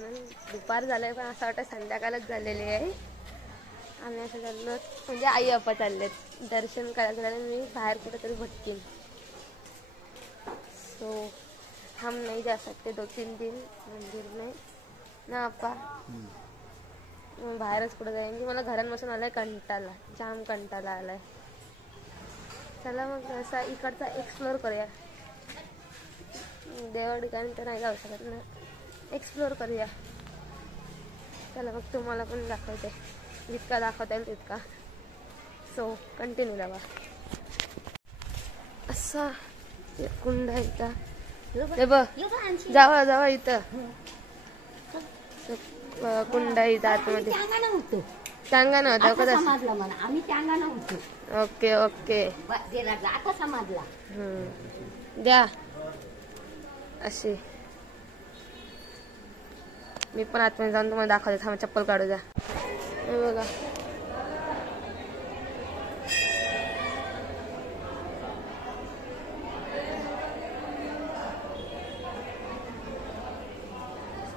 कारण दुपार झालंय पण असं वाटतं संध्याकाळच झालेली आहे. आम्ही असं चाललो म्हणजे आई अप्पा चाललेत दर्शन करायचं झालं. मी बाहेर कुठेतरी भटकीन. सो हम नहीं जा सकते 2-3 दिन मंदिर में ना अप्पा. बाहेरच कुठं जाईन की मला घरात बसून आलाय कंटाळा, जाम कंटाळा आलाय. चला मग असा इकडचा एक्सप्लोर करूया. देवा ठिकाणी तर नाही जाऊ शकत ना, एक्सप्लोर करूया. चला मग तुम्हाला पण दाखवते, जितका दाखवता येईल तितका. सो कंटिन्यू जावा. असा कुंड आहे का हे बघ, जावा जावा इथं कुंड आहे आतमध्ये. चांगा नव्हता का समजलं मला, आम्ही चांगा नव्हतो. ओके ओके आता समजला. द्या अशी. मी पण आतमध्ये जाऊन तुम्हाला दाखवते. थांबा चप्पल काढू द्या. हे बघा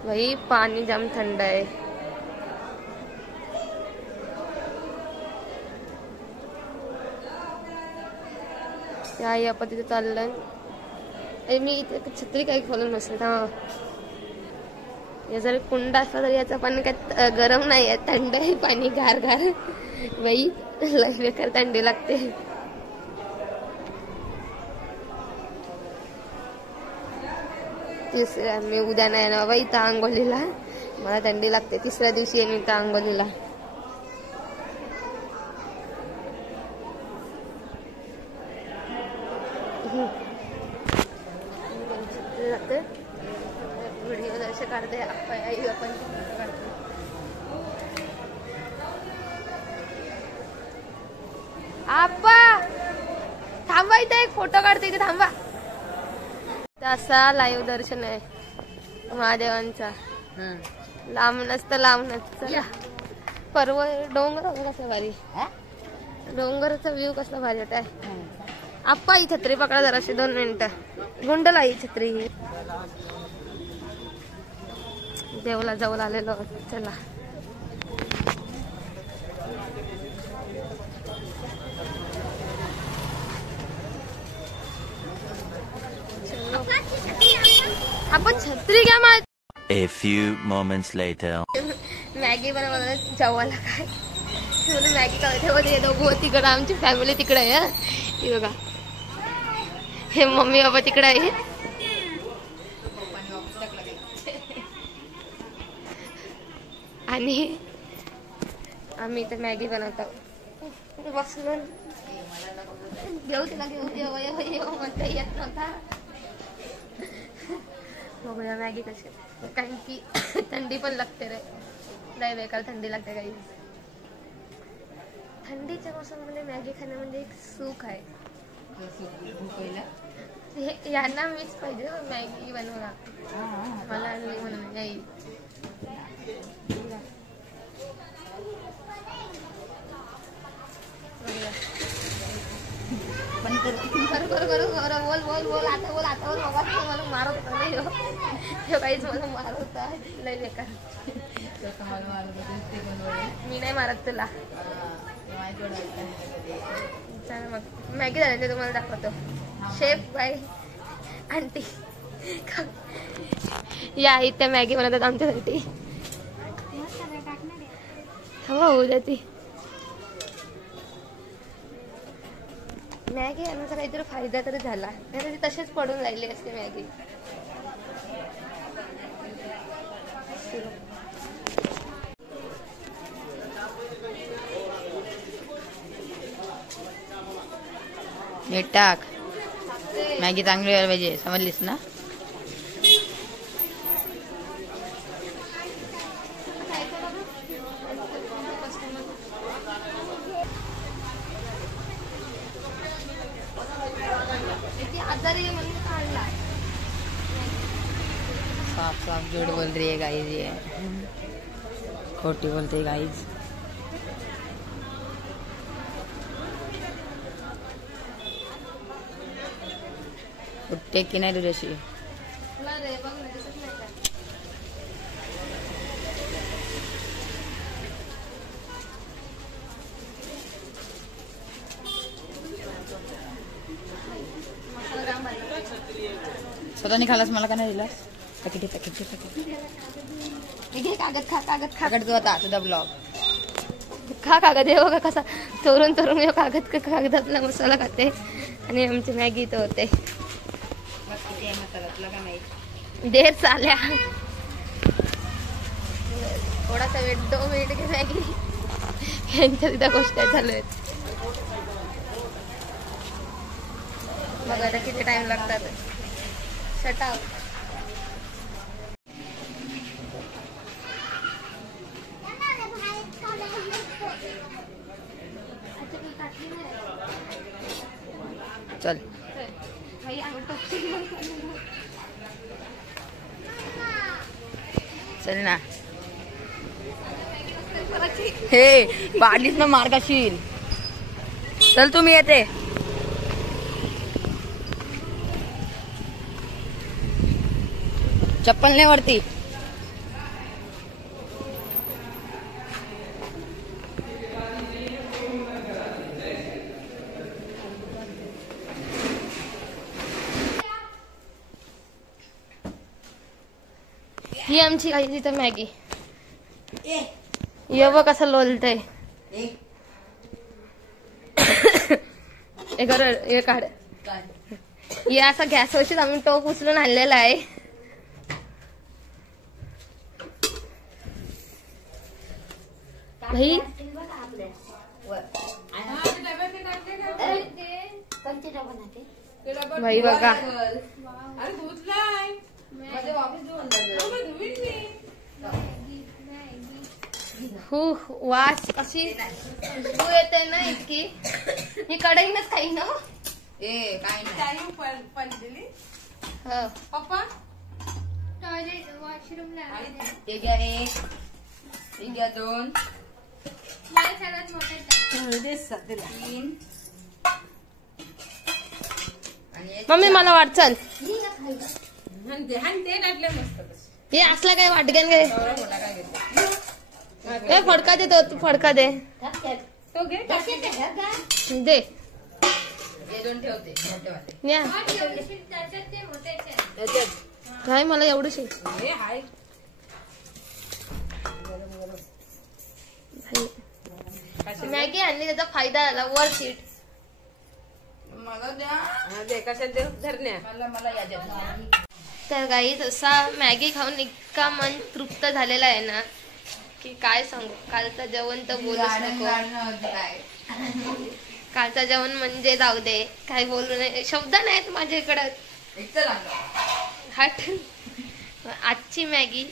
भाई पाणी जाम थंड आहे. आई आपण तिथे चाललंय. मी इथे छत्री काही खोलून बसले. हे जर कुंड असला तरी याचं पाणी काय गरम नाही आहे, थंड आहे पाणी, गार गार. बाई लय बेकार थंडी लागते. तिसऱ्या मी उद्या नाही ना बाबा इथं आंघोलीला, मला थंडी लागते. तिसऱ्या दिवशी आहे मी इथं आंघोलीला. व्हिडिओ जसे काढते आई आपण काढतो. आप्पा थांबा, इथे एक फोटो काढते. इथे थांबा. असा लाईव्ह दर्शन आहे महादेवांचा. लांबनच तर लांबनच. चला पर्वत डोंगर कसं भारी, डोंगरचा व्ह्यू कसला भारी होत आहे. आप्पा ही छत्री पकडा जराशी 2 मिनिटं. गुंडला ही छत्री. देवला जाऊन आलेलो. चला आपण छत्री घ्या. मग A few moments later. Maggi बनवायला जेवायला काय म्हणून मॅगी करायचं. दोघं तिकडं, आमची फॅमिली तिकडे आहे. हे बघा हे मम्मी बाबा तिकडे आहे आणि आम्ही इथे मॅगी बनवतो. बसलो घेऊ तिला घेऊ म्हणता येत नव्हता. बघूया मॅगी कशी, कारण की थंडी पण लागते रे, लय बेकार थंडी लागते. काही थंडीच्या मोसममध्ये मॅगी खाणं म्हणजे एक सुख आहे. यांना मीच पाहिजे मॅगी बनवा, मला नाही म्हणून नाही. बोल आता मला मारत होता. काहीच मला मारत होता. लय बेकार. मी नाही मारत तुला. चला मग मॅगी झाली तुम्हाला दाखवतो. शेफ बाय आंटी या इथे मॅगी बनवतात आमच्यासाठी. हवा होऊ द्या. ती मॅगी आणण्याचा काहीतरी फायदा तरी झाला, नाही ती तसेच पडून राहिली असते मॅगी. मीठ टाक. मॅगी चांगली व्हायला पाहिजे, समजलीस ना. साफ साफ झूठ बोल रही है गाइस, ये खोटी बोलते है गाइस. उठते की नाही तुझ्याशी. स्वतःने खालास मला का नाही दिलास? पॅकेट कागद खा कागद खा तू आता तुझा ब्लॉग खा कागद हे बघा कसा चोरून चोरून कागदातला मसाला खाते आणि आमची मॅगी तर होते देर चाल्या थोडासा वेट 2 मिनिट की मॅगी यांच्या तिथं गोष्टी चालू आहेत बघा आता किती टाइम लागतात शटाव चल चल ना हे बाटलीत ना मार खाशील चल तुम्ही येते चप्पल नाही वरती ही आमची आई तिथं मॅगी ये बघ कसं लोलतय हे काढ हे असा गॅस वरशीच आम्ही टोप उचलून आणलेला आहे भाई भाई बघा वास अशी खुशबू येते ना इतकी ही कढईनच काही ना पप्पा वॉशरूमला ते घ्या 1 ते घ्या 2 सगळ्यात मोठे 3 मम्मी मला वाट चल हे असला काय वाटगन काय काय फडका दे तो फडका दे दे काय मला एवढंच मॅगी आणली त्याचा फायदा झाला वर सीट तर गाईज असा मॅगी खाऊन इतका मन तृप्त झालेला आहे ना की काय सांगू कालचं जेवण तर बोलूच नको कालचं जेवण म्हणजे जाऊ दे काय बोलू नये शब्द नाहीत माझ्याकडं हट आजची मॅगी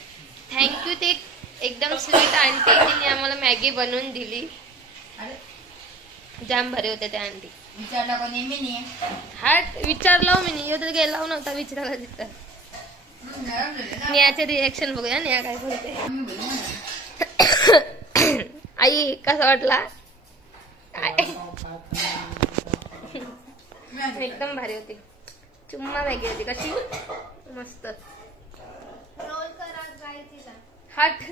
थँक्यू ते एकदम स्वीट आंटी तिने आम्हाला मॅगी बनवून दिली जाम भरे होते त्या आंटी हट विचारलं मी नाही गेला नव्हता विचारायला तिथं नेहाचे रिएक्शन बघूया नेहा काय बोलते आई कसा वाटला एकदम भारी होती चुम्मा मॅगी होती कशी मस्त हट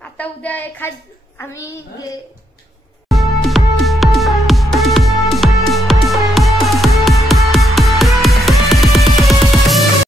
आता उद्या एखाद आम्ही